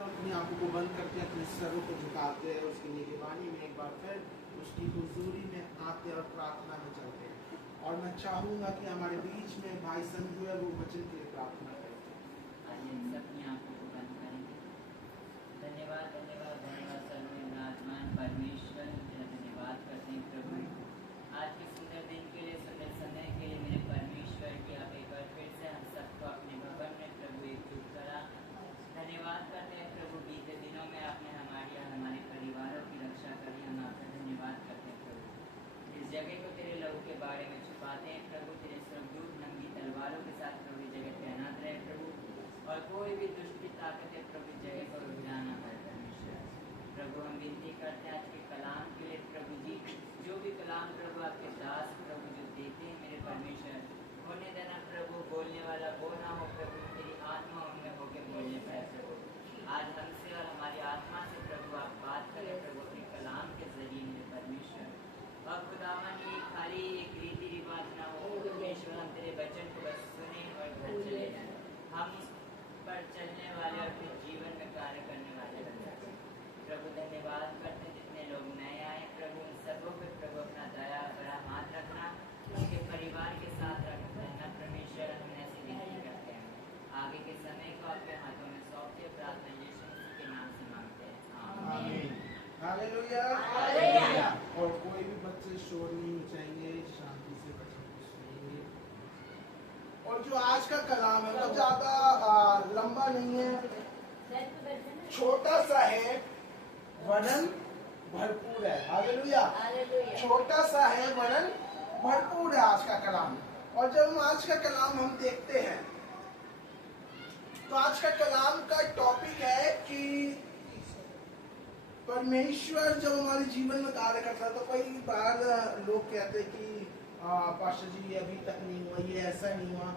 अपनी आंखों को बंद करके अपने सरों को झुकाते हैं, उसकी निगरानी में एक बार फिर उसकी हुजूरी में आते और प्रार्थना में चलते हैं। और मैं चाहूंगा कि हमारे बीच में भाई संजू है, वो वचन के लिए प्रार्थना करें। आइए अपनी आंखों को बंद करेंगे। धन्यवाद धन्यवाद धन्यवाद सर्वनाथमान परमेश्वर, तेरा धन्यवाद करते हैं प्रभु आज के सुंदर दिन के लिए, सुंदर समय के लिए। मेरे परमेश्वर की आप एक बार फिर से हम सबको अपने भवन में प्रभु एकजुट करा। धन्यवाद करते हैं प्रभु, बीते दिनों में आपने हमारे परिवारों की रक्षा करी। हम आपका धन्यवाद करते हैं प्रभु। इस जगह को तेरे लहू के बारे में छुपाते हैं प्रभु। तेरे स्वर्गदूत नंगी तलवारों के साथ प्रभु इस जगह तैनात रहे प्रभु, और कोई भी दुष्ट ताकतें प्रभु इस जगह पर उठा ना पाए परमेश्वर। प्रभु हम विनती करते हैं आज के कलाम के लिए प्रभु जी, जो भी कलाम प्रभु आपके दास प्रभु जो देते हैं मेरे परमेश्वर, होने देना प्रभु बोलने वाला वो ना हो प्रभु, तेरी आत्मा उनमें होकर बोलने पाए प्रभु। आज हमसे और हमारी आत्मा से प्रभु आप बात करें प्रभु अपने कलाम के जरिए मेरे परमेश्वर। और खुदावन ये खाली एक रीति रिवाज ना हो परमेश्वर, हम तेरे वचन को बस सुने और घर चले जाए। हम उस पर चलने वाले और अपने जीवन में कार्य करने वाले बन जाए प्रभु। धन्यवाद करते हैं जितने लोग नए आए प्रभु, उन सबों पे प्रभु अपना दया भरा हाथ रखना, उनके परिवार के साथ रहना परमेश्वर। हम ऐसी विनती करते हैं, आगे के समय को आपके हाथों में सौंपते, प्रार्थना यीशु मसीह के नाम से मांगते हैं, आमीन। Hallelujah hallelujah. और कोई भी बच्चे शोर नहीं मचाएंगे, शांति से वचन को सुनेंगे। और जो आज का कलाम है वो ज्यादा लंबा नहीं है, छोटा सा है वरन भरपूर है। हालेलुया, छोटा सा है वरन भरपूर है आज का कलाम। और जब हम आज का कलाम हम देखते हैं तो आज का कलाम का टॉपिक है कि परमेश्वर जब हमारे जीवन में कार्य करता है तो कई बार लोग कहते हैं कि पास्टर जी ये अभी तक नहीं हुआ, ये ऐसा नहीं हुआ,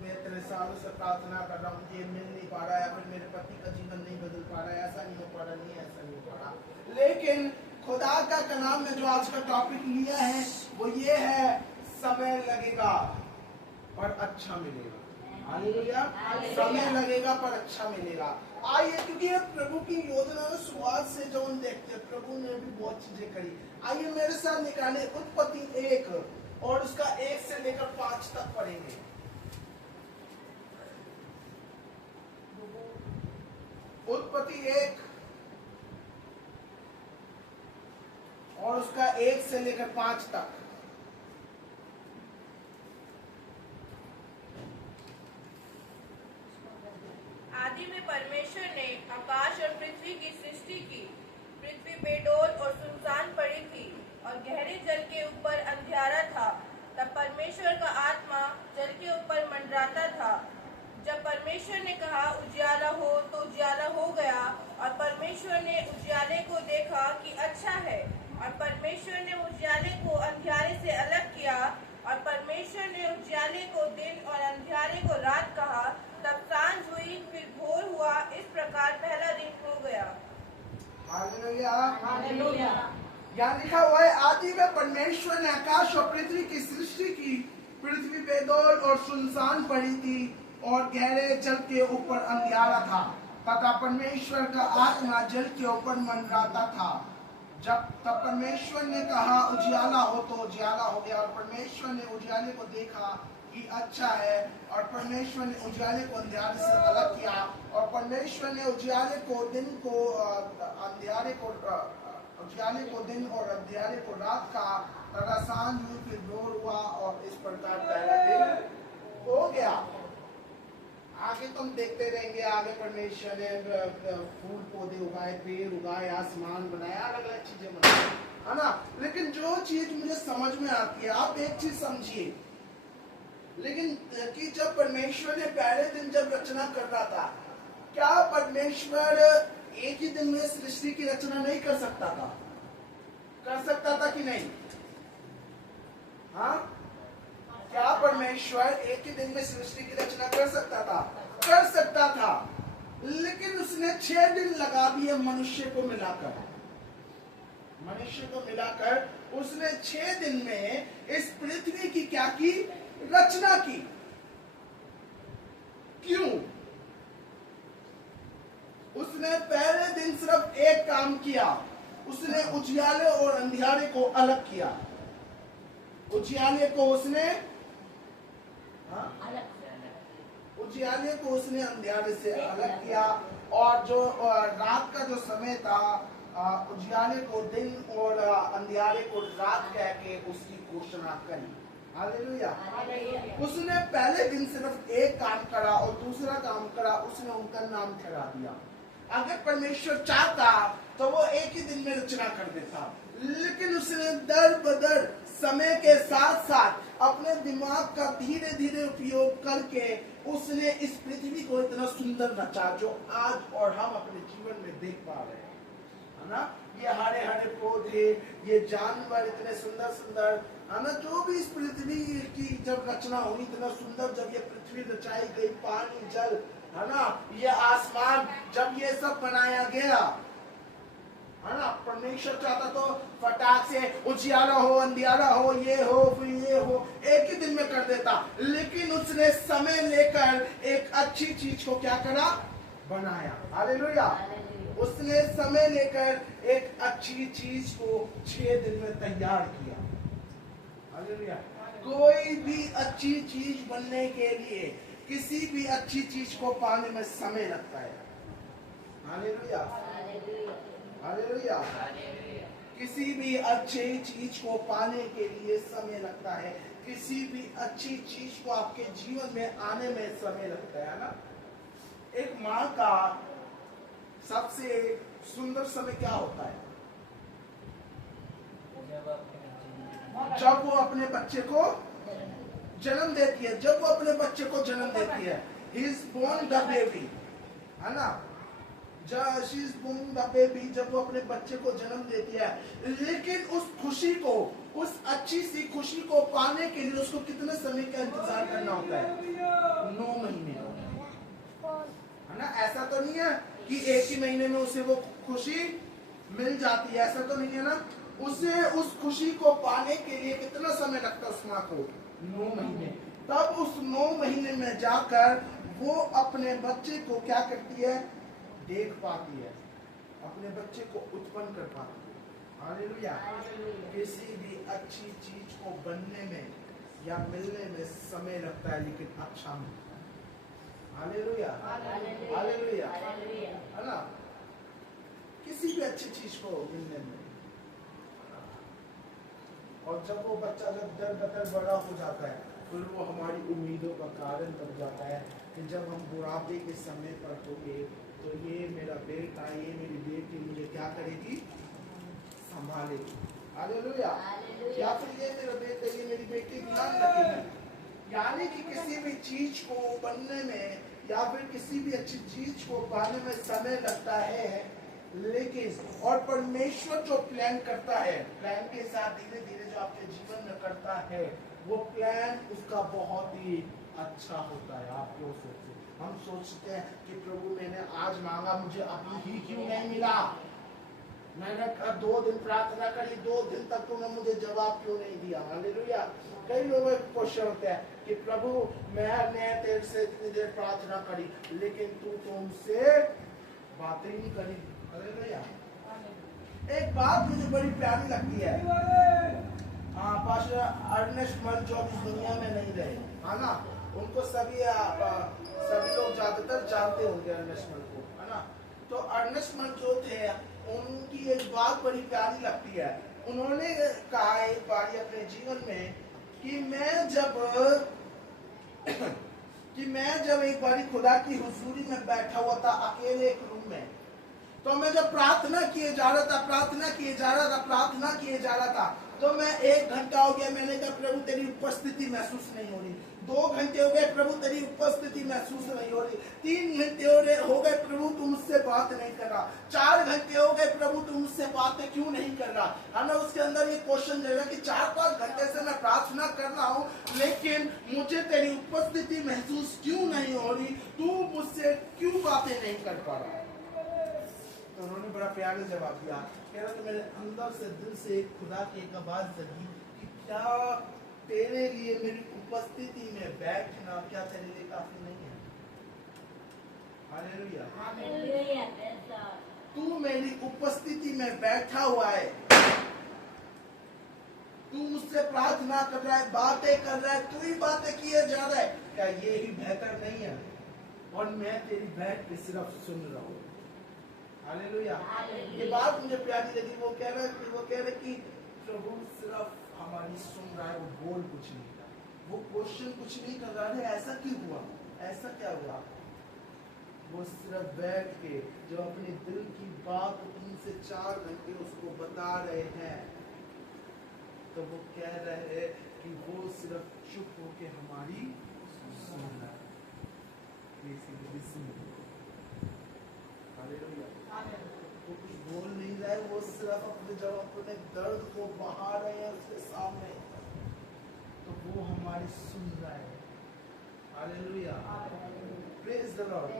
मैं इतने सालों से प्रार्थना कर रहा हूँ, ये मिल नहीं पा रहा है, फिर मेरे पति का जीवन नहीं बदल पा रहा है, ऐसा नहीं हो पा रहा, नहीं ऐसा नहीं हो पा रहा। लेकिन खुदा का कलाम में जो आज का टॉपिक लिया है वो ये है, समय लगेगा पर अच्छा मिलेगा। हालेलुया, समय लगेगा पर अच्छा मिलेगा। आइए, क्योंकि ये प्रभु की योजना में शुरुआत से जो हम देखते हैं प्रभु ने भी बहुत चीजें करी। आइए मेरे साथ निकाले उत्पत्ति 1 और उसका 1 से लेकर 5 तक पढ़ेंगे। उत्पत्ति 1 और उसका 1 से लेकर 5 तक। आदि में परमेश्वर ने आकाश और पृथ्वी की सृष्टि की। पृथ्वी बेडौल और सुनसान पड़ी थी और गहरे जल के ऊपर अंधियारा था। तब परमेश्वर का आत्मा जल के ऊपर मंडराता था। जब परमेश्वर ने कहा उजियाला हो तो उजियाला हो गया, और परमेश्वर ने उजियाले को देखा कि अच्छा है। और परमेश्वर ने उजियाले को अंधियारे से अलग किया, और परमेश्वर ने उजियाले को दिन और अंधियारे को रात कहा। तब सांझ हुई, फिर भोर हुआ, इस प्रकार पहला दिन हो गया। Hallelujah hallelujah. यहाँ लिखा हुआ है, आदि में परमेश्वर ने आकाश और पृथ्वी की सृष्टि की। पृथ्वी बेदौल और सुनसान पड़ी थी और गहरे जल के ऊपर अंधियारा था, तथा परमेश्वर का आत्मा जल के ऊपर मंडराता था। जब तब परमेश्वर ने कहा उजियाला हो तो उजियाला हो गया, और परमेश्वर ने उजियाले को देखा कि अच्छा है, और परमेश्वर ने उजियाले को अंधियारे से अलग किया, और परमेश्वर ने उजियाले को दिन और अंधियारे को रात का, तथा सांझ हुई फिर भोर हुआ, और इस प्रकार पहला दिन हो गया। आगे तुम देखते रहेंगे, आगे परमेश्वर ने फूल पौधे उगाए, पेड़ उगाए, आसमान बनाया, अलग अलग चीजें बनाई, है ना। लेकिन जो चीज मुझे समझ में आती है, आप एक चीज समझिए, लेकिन कि जब परमेश्वर ने पहले दिन जब रचना कर रहा था, क्या परमेश्वर एक ही दिन में सृष्टि की रचना नहीं कर सकता था? कर सकता था कि नहीं? हाँ, क्या परमेश्वर एक ही दिन में सृष्टि की रचना कर सकता था? कर सकता था, लेकिन उसने 6 दिन लगा दिए मनुष्य को मिलाकर उसने 6 दिन में इस पृथ्वी की क्या की? रचना की। क्यों? उसने पहले दिन सिर्फ एक काम किया, उसने उजियाले और अंधियारे को अलग किया। उजियाले को उसने उजियाले को उसने अंधियारे से अलग किया, और जो रात का जो समय था, उजियाले को दिन और अंधियारे को रात कह के उसकी घोषणा करी। हालेलुया। उसने पहले दिन सिर्फ एक काम करा और दूसरा काम करा, उसने उनका नाम ठहरा दिया। अगर परमेश्वर चाहता तो वो एक ही दिन में रचना कर देता, लेकिन उसने दर बदर समय के साथ साथ अपने दिमाग का धीरे धीरे उपयोग करके उसने इस पृथ्वी को इतना सुंदर रचा जो आज और हम अपने जीवन में देख पा रहे हैं, है ना। ये हरे हरे पौधे, ये जानवर इतने सुंदर सुंदर, है ना। जो भी इस पृथ्वी की जब रचना हुई, इतना सुंदर जब ये पृथ्वी रचाई गई, पानी जल, है ना, ये आसमान, जब ये सब बनाया गया, है ना। परमेश्वर चाहता तो फटाक से उजियारा हो, अंधियारा हो, ये हो फिर ये हो, एक ही दिन में कर देता, लेकिन उसने समय लेकर एक अच्छी चीज को क्या करा, बनाया। हालेलुया। उसने समय लेकर एक अच्छी चीज को 6 दिन में तैयार किया। हालेलुया। कोई भी अच्छी चीज बनने के लिए, किसी भी अच्छी चीज को पाने में समय लगता है। हालेलुया। हालेलुया। किसी भी अच्छी चीज को पाने के लिए समय लगता है, किसी भी अच्छी चीज को आपके जीवन में आने में समय लगता है ना। एक माँ का सबसे सुंदर समय क्या होता है? जब वो अपने बच्चे को जन्म देती है, जब वो अपने बच्चे को जन्म देती है, he is born the baby, है ना। she is born the baby, जब वो अपने बच्चे को जन्म देती है, लेकिन उस खुशी को, उस अच्छी सी खुशी को पाने के लिए उसको कितने समय का इंतजार करना होता है? 9 महीने, है ना। ऐसा तो नहीं है कि एक ही महीने में उसे वो खुशी मिल जाती है, ऐसा तो नहीं है ना। उसे उस खुशी को पाने के लिए कितना समय लगता है उस माँ को? 9 महीने। तब उस 9 महीने में जाकर वो अपने बच्चे को क्या करती है? देख पाती है, अपने बच्चे को उत्पन्न कर पाती है। हालेलुया। किसी भी अच्छी चीज को बनने में या मिलने में समय लगता है, लेकिन अच्छा मिलता है। हालेलुया। हालेलुया, है ना। किसी भी अच्छी चीज को मिलने में, और जब वो बच्चा जब दर बदर बड़ा हो जाता है, फिर वो हमारी उम्मीदों का कारण बन जाता है कि जब हम बुढ़ापे के समय पर होंगे तो ये मेरा बेटा, ये मेरी बेटी मुझे क्या करेगी? संभालेगी। हालेलुया। या फिर ये मेरा बेटा, ये मेरी बेटी ध्यान रखेगी। यानी कि किसी भी चीज को बनने में या फिर किसी भी अच्छी चीज को पाने में समय लगता है, लेकिन और परमेश्वर जो प्लान करता है, प्लान के साथ धीरे धीरे जो आपके जीवन में करता है, वो प्लान उसका बहुत ही अच्छा होता है। आप क्यों सोचते? हम सोचते हैं कि प्रभु मैंने आज मांगा, मुझे अभी ही क्यों नहीं मिला? मैंने 2 दिन प्रार्थना करी, 2 दिन तक तुमने मुझे जवाब क्यों नहीं दिया? हालेलुया। कई लोगों के क्वेश्चन होते हैं कि प्रभु मैंने तेरे से इतनी देर प्रार्थना करी, लेकिन तू तुमसे बातें नहीं करी। हालेलुया। एक बात मुझे बड़ी प्यारी लगती है, पास्टर अर्नेस्ट मल जो इस दुनिया में नहीं रहे, है ना। उनको सभी लोग ज्यादातर जानते होंगे अर्नेस्ट मल को, है ना। तो अर्नेस्ट मल जो थे, उनकी एक बात बड़ी प्यारी लगती है। उन्होंने कहा एक बार अपने जीवन में कि मैं जब एक बारी खुदा की हुजूरी में बैठा हुआ था अकेले एक रूम में, तो मैं जब प्रार्थना किए जा रहा था, तो मैं 1 घंटा हो गया, मैंने कहा प्रभु तेरी उपस्थिति महसूस नहीं हो रही। 2 घंटे हो गए, प्रभु तेरी उपस्थिति महसूस नहीं हो रही। 3 घंटे हो गए, प्रभु तू मुझसे बात नहीं कर रहा। 4 घंटे हो गए, प्रभु तू मुझसे बातें क्यों नहीं कर रहा? है ना। उसके अंदर ये क्वेश्चन रहेगा कि 4-5 घंटे से मैं प्रार्थना कर रहा हूँ, लेकिन मुझे तेरी उपस्थिति महसूस क्यों नहीं हो रही? तू मुझसे क्यों बातें नहीं कर पा रहा? तो उन्होंने बड़ा प्यारा जवाब दिया, कह रहा तो मेरे अंदर से, दिल से खुदा की एक आवाज जगी कि क्या तेरे लिए मेरी उपस्थिति में बैठना क्या तेरे लिए काफी नहीं है? हालेलुया। तू मेरी उपस्थिति में बैठा हुआ है, तू मुझसे प्रार्थना कर रहा है, बातें कर रहा है, तू ही बातें किए जा रहा है, क्या ये ही बेहतर नहीं है? और मैं तेरी बैठ के सिर्फ सुन रहा हूँ। हालेलुया। ये बात मुझे प्यारी लगी। वो कह रहे कि प्रभु सिर्फ हमारी सुन रहा है, वो बोल कुछ नहीं रहा, वो क्वेश्चन कुछ नहीं कर रहा है, ऐसा क्यों हुआ, ऐसा क्या हुआ। वो सिर्फ बैठ के जो अपने दिल की बात 3 से 4 घंटे उसको बता रहे हैं, तो वो कह रहे हैं कि वो सिर्फ चुप होके हमारी सुन रहा है। वो कुछ बोल नहीं रहा है, वो सिर्फ अपने दर्द को बहा रहे हैं उसके सामने, तो वो हमारी सुन रहा है। Hallelujah, praise the Lord.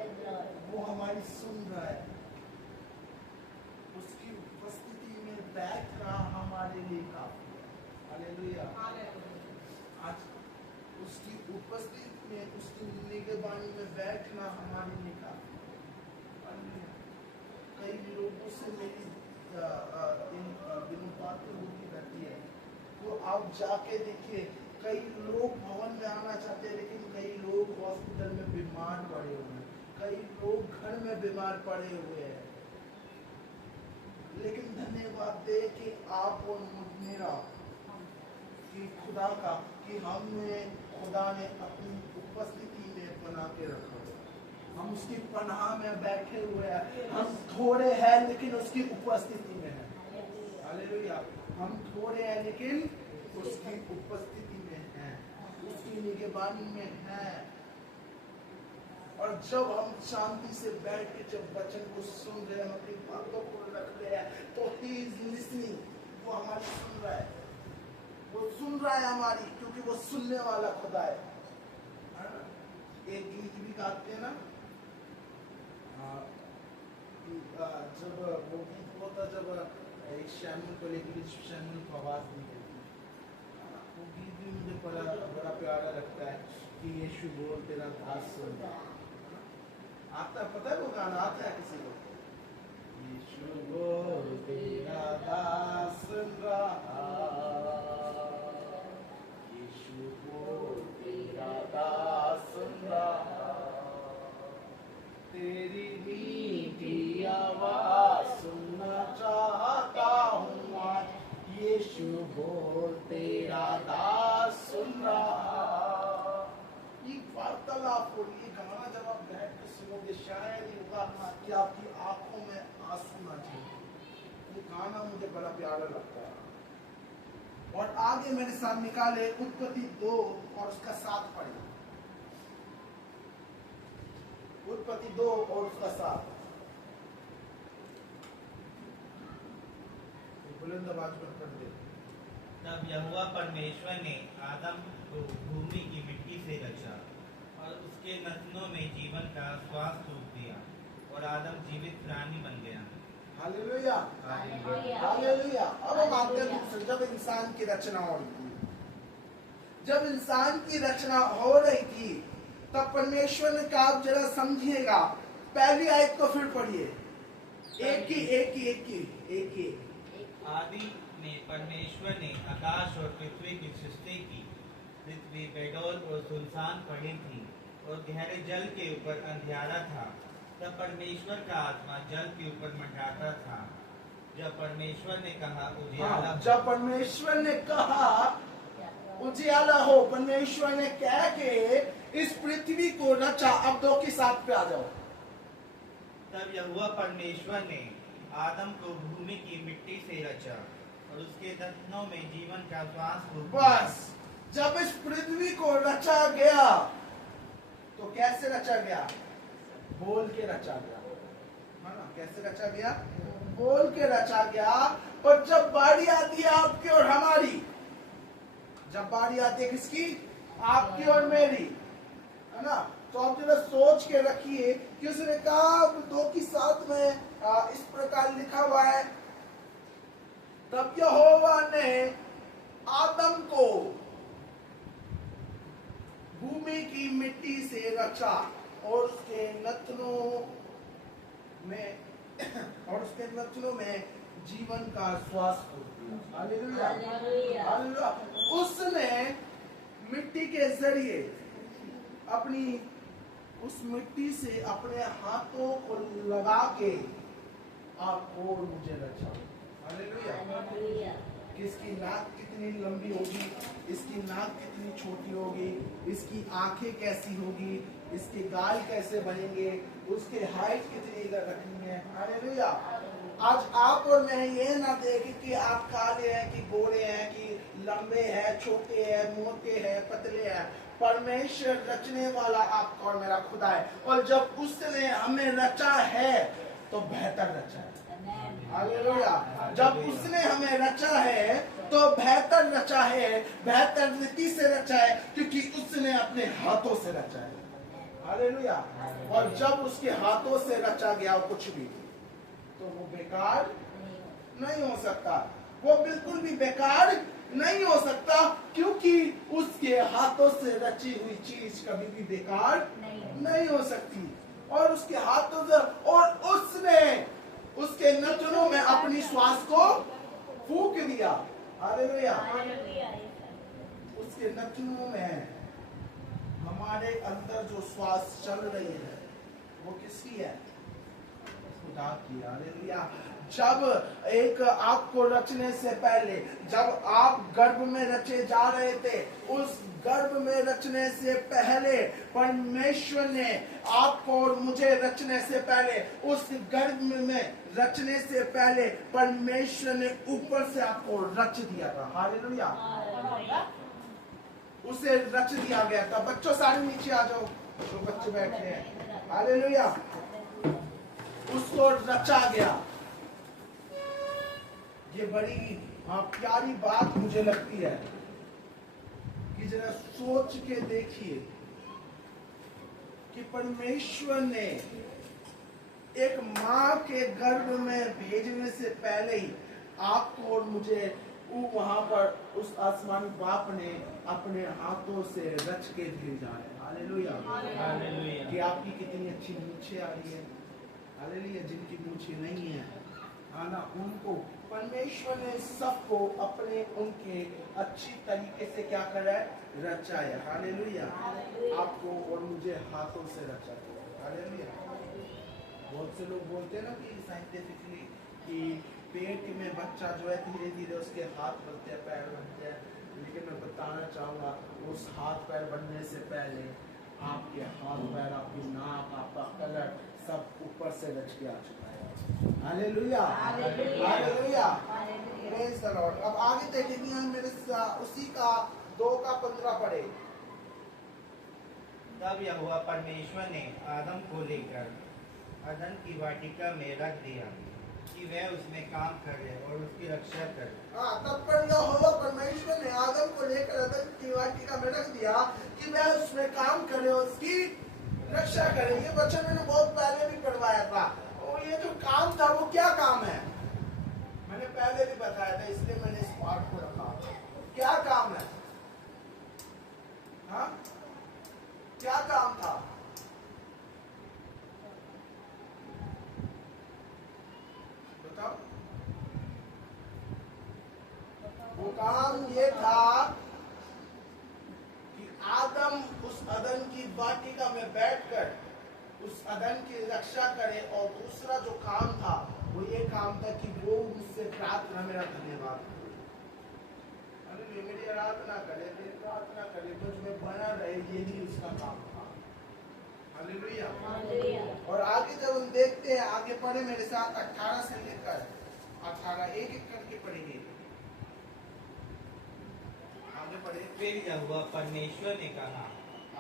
वो हमारी सुन रहा है, उसकी उपस्थिति में बैठना हमारे लिए काफी है। हालेलुया। आज उसकी उपस्थिति में, उसकी निगहबानी में बैठना हमारे लिए काफी है। हालेलुया। कई लोगों से मेरी इन दिनों बातें होती रहती है, तो आप जाके देखिए, कई लोग भवन में आना चाहते हैं, लेकिन कई लोग हॉस्पिटल में बीमार पड़े हुए हैं, कई लोग घर में बीमार पड़े हुए हैं। लेकिन धन्यवाद दे कि आप और मेरा, कि खुदा का, कि हमें खुदा ने अपनी उपस्थिति में बना के रखा है। हम उसकी पनाह में बैठे हुए हैं। हम थोड़े हैं लेकिन उसकी उपस्थिति में है। हालेलुया। हम थोड़े हैं लेकिन उसकी उपस्थिति में हैं, उसकी निगहबानी में हैं। और जब हम शांति से बैठ के जब वचन को सुन रहे हैं, अपनी बातों को रख रहे हैं, तो ही इज लिसनिंग। वो हमारी सुन रहा है, वो सुन रहा है हमारी, क्योंकि वो सुनने वाला खुदा है। एक गीत भी गाते हैं ना, जब वो गीत होता, जब एक शैमुल को लेकर शैमुल को आवाज दी गई थी, वो गीत भी मुझे बड़ा प्यारा लगता है कि यीशु बोल तेरा दास सुन रहा। आता पता है वो गाना आता है किसी को? यीशु बोल तेरा दास सुन रहा, यीशु बोल तेरा दास सुन रहा, तेरी मीठी आवाज सुनना चाहता हूँ आज, यीशु बोल तेरा दास सुन रहा। ये वार्तालाप और ये गाना जब आप बैठ के सुनोगे, शायद ये होगा कि आपकी आंखों में आंसू ना झलके। ये गाना मुझे बड़ा प्यारा लगता है। और आगे मेरे साथ निकाले उत्पत्ति 2 और उसका 7 पढ़े। उत्पत्ति 2 और उसका 7। बुलंद आवाज में पढ़ दे। तब यहोवा परमेश्वर ने आदम को भूमि की मिट्टी से रचा और उसके नथनों में जीवन का श्वास फूंक दिया, और आदम जीवित प्राणी बन गया। Hallelujah, hallelujah. हालेलुया। अब हम आते हैं, जब इंसान की रचना हो रही थी, जब इंसान की रचना हो रही थी, तब परमेश्वर ने कहा, आप जरा समझिएगा, पहली आयत को फिर पढ़िए। एक आदि में परमेश्वर ने आकाश और पृथ्वी की सृष्टि की। पृथ्वी बेडौल और सुनसान पड़ी थी, और गहरे जल के ऊपर अंधियारा था। तब परमेश्वर का आत्मा जल के ऊपर मंडराता था। जब परमेश्वर ने कहा उजियाला हो, जब परमेश्वर ने कहा उजियाला हो, परमेश्वर ने कह के इस पृथ्वी को रचा। अब 2 की 7 पे आ जाओ। तब यहोवा परमेश्वर ने आदम को भूमि की मिट्टी से रचा और उसके नथनों में जीवन का श्वास फूंक दिया। बस जब इस पृथ्वी को रचा गया, तो कैसे रचा गया? बोल के रचा गया, है ना? कैसे रचा गया? बोल के रचा गया। और जब बारी आती है आपकी और हमारी, जब बारी आती है किसकी? आपकी और मेरी, है ना? तो आप जरा सोच के रखिए कि उसने कहा 2 की 7 में इस प्रकार लिखा हुआ है, तब यहोवा ने आदम को भूमि की मिट्टी से रचा और उसके नथनों में और उसके वचनों में जीवन का श्वास होती है। हालेलुया। हालेलुया। हालेलुया। उसने मिट्टी के जरिए अपनी उस मिट्टी से अपने हाथों को लगा के आपको और मुझे रचा। हालेलुया। हालेलुया। किसकी नाक कितनी लंबी होगी, इसकी नाक कितनी छोटी होगी, इसकी आंखें कैसी होगी, इसके गाल कैसे बनेंगे, उसके हाइट कितनी रखनी है। हालेलुया। आज आप और मैं ये ना देखें कि आप काले हैं कि गोरे हैं कि लंबे हैं, छोटे हैं, मोटे हैं, पतले हैं। परमेश्वर रचने वाला आपका और मेरा खुदा है, और जब उसने हमें रचा है तो बेहतर रचा है। हालेलुया। जब उसने हमें रचा है तो बेहतर रचा है, बेहतर रीति से रचा है, क्योंकि उसने अपने हाथों से रचा है। हालेलुया। और जब उसके हाथों से रचा गया कुछ भी तो वो बेकार नहीं हो सकता, वो बिल्कुल भी बेकार नहीं हो सकता, क्योंकि उसके हाथों से रची हुई चीज कभी भी बेकार नहीं हो सकती। और उसके हाथों से, और उसने उसके नथनों में अपनी श्वास को फूंक दिया। हालेलुया। उसके नथनों में हमारे अंदर जो श्वास चल रही है वो किसकी है? खुदा की। हालेलुया। जब एक आपको रचने से पहले, जब आप गर्भ में रचे जा रहे थे, उस गर्भ में रचने से पहले परमेश्वर ने आपको और मुझे रचने से पहले, उस गर्भ में रचने से पहले परमेश्वर ने ऊपर से आपको रच दिया था। हालेलुया। उसे रच दिया गया था। बच्चों सारे नीचे आ जाओ, जो बच्चे बैठे हैं। हालेलुया। उसको रचा गया। ये बड़ी प्यारी बात मुझे लगती है कि जरा सोच के देखिए कि परमेश्वर ने एक माँ के गर्भ में भेजने से पहले ही आपको और मुझे वहां पर उस आसमानी बाप ने अपने हाथों से रच के भेजा है। हालेलुया। हालेलुया। कि आपकी कितनी अच्छी मूछें आ रही है। हालेलुया। जिनकी मूछें नहीं है आना, उनको परमेश्वर ने सबको अपने उनके अच्छी तरीके से क्या करा है? रचा है। हालेलुया। आपको और मुझे हाथों से रचा है। हालेलुया। बहुत से लोग बोलते हैं ना कि साइंटिफिकली कि पेट में बच्चा जो है धीरे धीरे उसके हाथ बनते हैं, पैर बनते हैं, लेकिन मैं बताना चाहूँगा उस हाथ पैर बनने से पहले आपके हाथ पैर, आपकी नाक, आपका कलर सब ऊपर से रच के आ चुका है। Hallelujah. Hallelujah. Praise the Lord. अब आगे देखेंगे हम मेरे उसी का 2:15 पढ़े। तब यहोवा परमेश्वर ने आदम को लेकर अदन की वाटिका में रख दिया कि वह उसमें काम करे और उसकी रक्षा करे। हाँ, तब पर यहोवा परमेश्वर ने आदम को लेकर अदन की वाटिका में रख दिया कि वह उसमें काम करे और उसकी रक्षा करे। ये वचन मैंने बहुत पहले भी पढ़वाया था। और ये जो काम था वो क्या काम है? मैंने पहले भी बताया था, इसलिए मैंने इस पाठ को रखा। क्या काम है? हाँ, क्या काम था? बताओ। वो काम ये था कि आदम उस अदन की वाटिका में बैठकर उस अदन की रक्षा करे, और दूसरा जो काम था वो ये काम था कि वो मुझसे प्रार्थना, मेरा धन्यवाद करे, मेरी आराधना करे, मेरी प्रार्थना करे, मुझ में बना रहे, ये भी उसका काम था। हालेलुया। और आगे जब हम देखते हैं, आगे पढ़े मेरे साथ 18 से लेकर 18, एक एक करके पढ़ेंगे। आगे पढ़े। फिर यहोवा परमेश्वर ने कहा,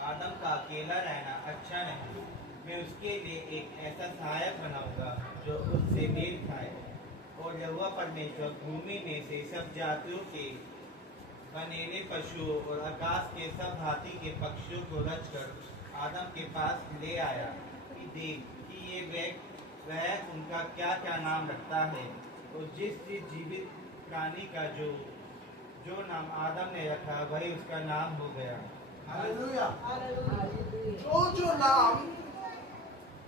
आदम का अकेला रहना अच्छा नहीं, मैं उसके लिए एक ऐसा सहायक बनाऊंगा जो उससे मेल खाए। और यहोवा परमेश्वर भूमि में से सब जातियों के बनेले पशुओं और आकाश के सब भांति के पक्षियों को रचकर आदम के पास ले आया कि देख कि ये वह उनका क्या क्या नाम रखता है। और जिस जीवित प्राणी का जो नाम आदम ने रखा वही उसका नाम हो गया। हालेलुया। जो नाम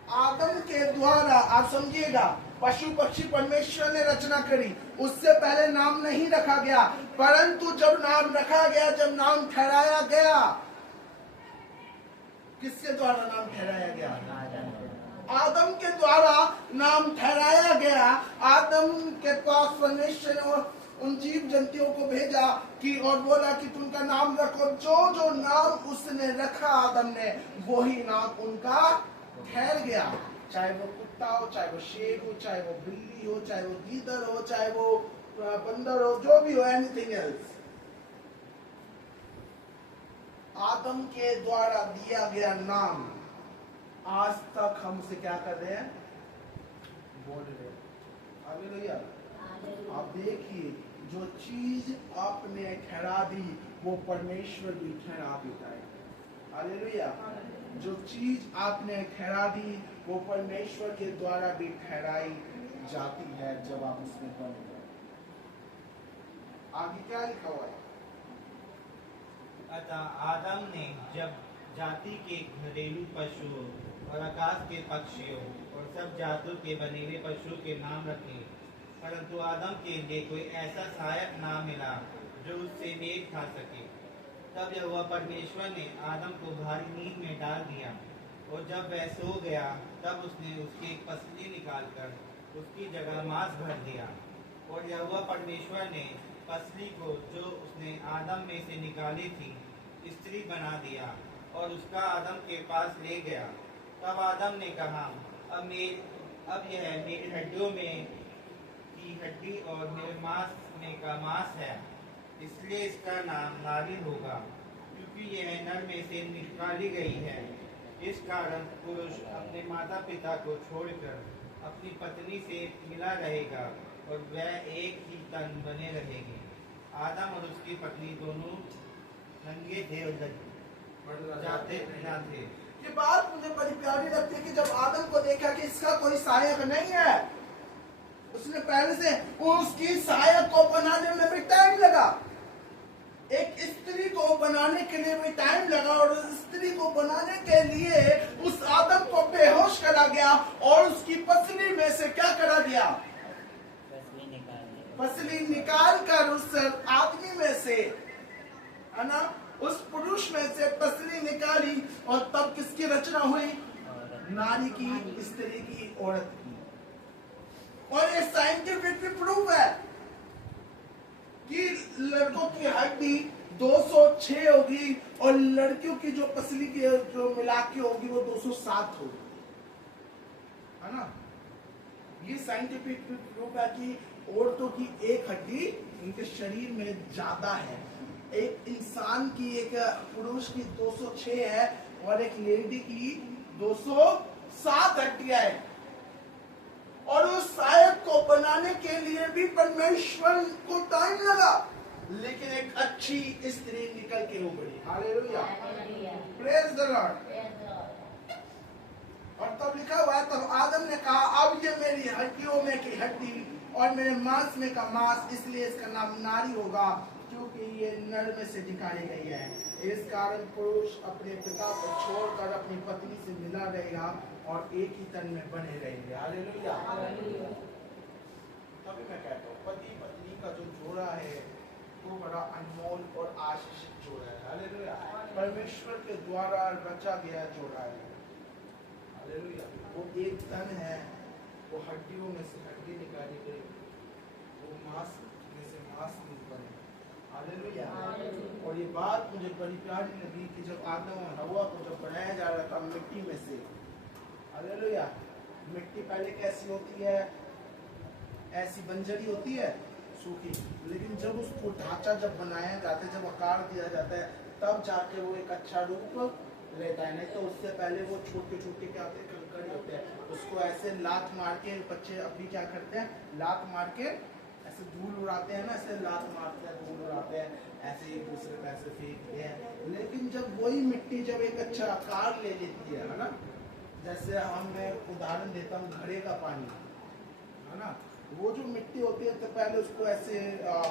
आदम के द्वारा, आप समझिएगा, पशु पक्षी परमेश्वर ने रचना करी, उससे पहले नाम नहीं रखा गया, परंतु जब नाम रखा गया, जब नाम ठहराया गया, किसके द्वारा नाम ठहराया गया? आदम के द्वारा नाम ठहराया गया। आदम के पास परमेश्वर ने उन जीव जंतुओं को भेजा कि और बोला कि तुमका नाम रखो। जो जो नाम उसने रखा आदम ने, वही नाम उनका ठहर गया। चाहे वो कुत्ता हो, चाहे वो शेर हो, चाहे वो बिल्ली हो, चाहे वो गीदड़ हो, चाहे वो बंदर हो, जो भी हो, एनीथिंग एल्स, आदम के द्वारा दिया गया नाम आज तक हम उसे क्या कर रहे हैं? बोल रहे हैं। हालेलुया। आप देखिए, जो चीज आपने ठहरा दी, वो परमेश्वर भी ठहरा देता है। हालेलुया। जो चीज आपने ठहरा दी, वो परमेश्वर के द्वारा भी ठहराई जाती है जब आप उसमें बन गए। आगे क्या लिखा हुआ है? अतः आदम ने जब जाति के घरेलू पशुओं और आकाश के पक्षियों और सब जातों के बने हुए पशुओं के नाम रखे, परंतु आदम के लिए कोई ऐसा सहायक ना मिला जो उससे मेल खा सके। तब यहोवा परमेश्वर ने आदम को भारी नींद में डाल दिया, और जब वह सो गया, तब उसने उसकी एक पसली निकालकर उसकी जगह मांस भर दिया। और यहोवा परमेश्वर ने पसली को जो उसने आदम में से निकाली थी स्त्री बना दिया और उसका आदम के पास ले गया। तब आदम ने कहा, अब यह मेरी हड्डियों में की हड्डी और मेरे मांस में का मांस है, इसलिए इसका नाम नारी होगा, क्योंकि यह नर में से निकाली गई है। इस कारण पुरुष अपने माता पिता को छोड़कर अपनी पत्नी से मिला रहेगा और वह एक ही तन बने रहेंगे। आदम और उसकी पत्नी दोनों नंगे थे और जाते बिना थे। ये बात मुझे बड़ी प्यारी लगती है कि जब आदम को देखा कि इसका कोई सहायक नहीं है, उसने पहले से उसकी सहायक को बनाने में भी टाइम लगा, एक स्त्री को बनाने के लिए भी टाइम लगा, और उस स्त्री को बनाने के लिए उस आदम को बेहोश करा गया और उसकी पसली में से क्या करा गया? पसली निकाल कर उस आदमी में से, है ना, उस पुरुष में से पसली निकाली, और तब किसकी रचना हुई? नारी की, स्त्री की, औरत की। और ये साइंटिफिक भी प्रूफ है कि लड़कों की हड्डी 206 होगी और लड़कियों की जो पसली की जो मिला के होगी वो 207 होगी, है ना। ये साइंटिफिक प्रूफ है कि औरतों की एक हड्डी उनके शरीर में ज्यादा है। एक इंसान की, एक पुरुष की 206 है और एक लेडी की 207 हड्डियां है। और उस सहायक को बनाने के लिए भी परमेश्वर को टाइम लगा, लेकिन एक अच्छी स्त्री निकल के उभरी। Hallelujah, praise the Lord. और तब लिखा हुआ है, तब आदम ने कहा, अब ये मेरी हड्डियों में की हड्डी और मेरे मांस में का मांस, इसलिए इसका नाम नारी होगा, क्योंकि ये नर में से निकाली गई है। इस कारण पुरुष अपने पिता को छोड़कर अपनी पत्नी से मिला रहेगा और एक ही तन में बने रहेंगे। हालेलुया। तभी मैं कहता हूँ, पति पत्नी का जो जोड़ा है वो बड़ा अनमोल और आशीषित जोड़ा है। हालेलुया। परमेश्वर के द्वारा रचा गया जोड़ा है। हालेलुया। वो एक तन है, वो हड्डियों में से हड्डी निकाली गई, वो मांस में से मांस बने। हालेलुया। और ये बात मुझे बड़ी प्यारी लगी कि जब आदम और हवा को जब बनाया जा रहा था मिट्टी में से, हालेलुया, मिट्टी पहले कैसी होती है? ऐसी बंजरी होती है, सूखी। लेकिन जब उसको ढांचा जब बनाया जाता है, जब आकार दिया जाता है, तब जाके वो एक अच्छा रूप लेता है। नहीं तो उससे पहले वो छोटे छोटे क्या होते हैं? कंकड़ होते हैं। उसको ऐसे लात मार के बच्चे अभी क्या करते हैं? लात मार के ऐसे धूल उड़ाते हैं ना, ऐसे लात मारते हैं, धूल उड़ाते हैं, ऐसे एक दूसरे पे ऐसे फेंकते हैं। लेकिन जब वही मिट्टी जब एक अच्छा आकार ले लेती है ना, जैसे मैं उदाहरण देता हूँ घड़े का पानी, है ना, वो जो मिट्टी होती है तो पहले उसको ऐसे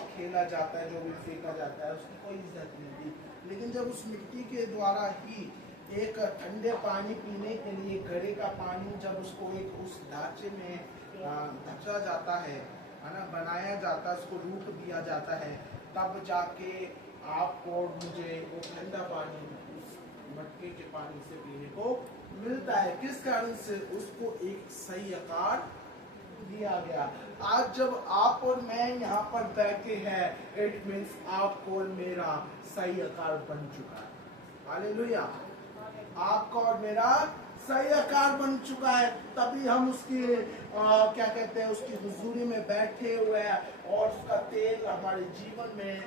खेला जाता है, जो भी फेंका जाता है, उसकी कोई इज्जत नहीं थी। लेकिन जब उस मिट्टी के द्वारा ही एक ठंडे पानी पीने के लिए घड़े का पानी जब उसको एक उस ढांचे में ढका जाता है ना, बनाया जाता है, उसको रूप दिया जाता है, तब जाके आपको और मुझे वो ठंडा पानी उस मटके के पानी से पीने को मिलता है। किस कारण से? उसको एक सही आकार दिया गया। आज जब आप और मैं यहाँ पर बैठे हैं, इट मीन्स आपको और मेरा सही आकार बन चुका है। हालेलुया। आपका और मेरा सही आकार बन चुका है, तभी हम उसकी क्या कहते हैं, उसकी हुजूरी में बैठे हुए हैं और उसका तेल हमारे जीवन में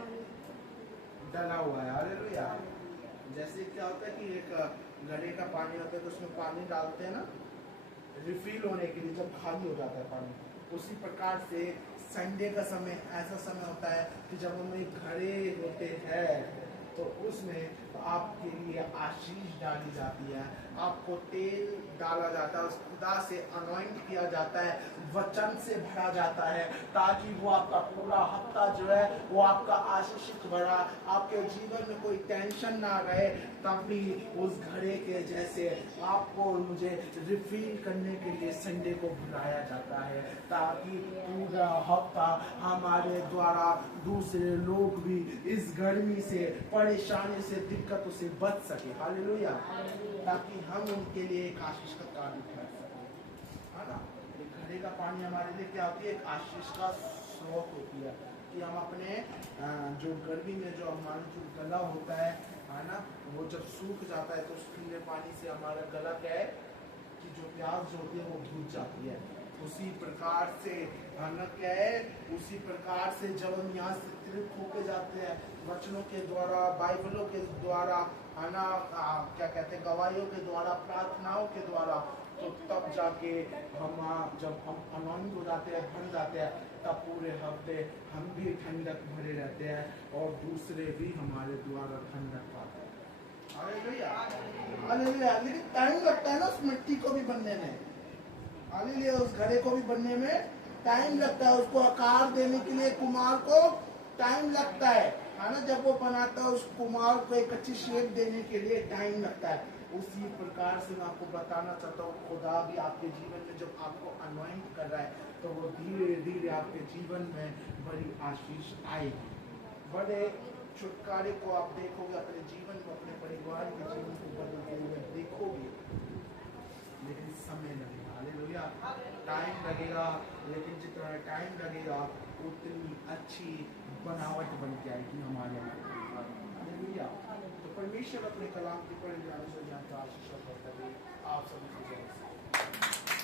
डला हुआ है। हालेलुया। जैसे क्या होता है कि एक घड़े का पानी होता है तो उसमें पानी डालते हैं ना, रिफिल होने के लिए, जब खाली हो जाता है पानी, उसी प्रकार से संडे का समय ऐसा समय होता है कि जब हम एक घड़े होते हैं तो उसमें आपके लिए आशीष डाली जाती है, आपको तेल डाला जाता है, उस खुदा से अनॉइंट किया जाता है, वचन से भरा जाता है, ताकि वो आपका पूरा हफ्ता जो है वो आपका आशीषित भरा, आपके जीवन में कोई टेंशन ना रहे। तब भी उस घड़े के जैसे आपको और मुझे रिफिल करने के लिए संडे को बुलाया जाता है, ताकि पूरा हफ्ता हमारे द्वारा दूसरे लोग भी इस गर्मी से, परेशानी से, दिक्कतों से बच सके। हालेलुया। ताकि हम उनके लिए एक आशीष का कार्य कर सकें, है ना। एक घड़े का पानी हमारे लिए क्या होती है? एक आशीष का स्रोत होती है कि हम अपने जो गर्मी में जो हमारा जो गला होता है ना, वो जब सूख जाता है तो उस ठंडे पानी से हमारा गला क्या है कि जो प्यास जो होती है वो बुझ जाती है। उसी प्रकार से ना क्या है, उसी प्रकार से जब हम यहाँ से तृप्त होके जाते हैं वचनों के द्वारा, बाइबलों के द्वारा, है ना, क्या कहते हैं, गवाहियों के द्वारा, प्रार्थनाओं के द्वारा, तो तब जाके हम जब हम अनॉइंट हो जाते हैं, भर जाते हैं, तब पूरे हफ्ते हम भी ठंडक भरे रहते हैं और दूसरे भी हमारे द्वारा ठंडक पाते हैं। हालेलुया। हालेलुया। लेकिन टाइम लगता है ना उस मिट्टी को भी बनने में। हालेलुया। उस घड़े को भी बनने में टाइम लगता है, उसको आकार देने के लिए कुम्हार को टाइम लगता है ना। जब वो बनाता है उस कुम्हार को एक अच्छी शेप देने के लिए टाइम लगता है। उसी प्रकार से मैं आपको बताना चाहता हूँ, खुदा भी आपके जीवन में जब आपको अनॉइंट कर रहा है तो वो धीरे धीरे आपके जीवन में बड़ी आशीष आएगी, बड़े छुटकारे को आप देखोगे अपने जीवन को, अपने परिवार के जीवन को बदलते हुए देखोगे, लेकिन समय लगेगा। हालेलुया। टाइम लगेगा, लेकिन जितना टाइम लगेगा उतनी अच्छी बनावट बन के आएगी हमारे अंदर। हालेलुया। तो परमेश्वर अपने कलाम की पढ़े जाने से आशीष करता है। आप सभी को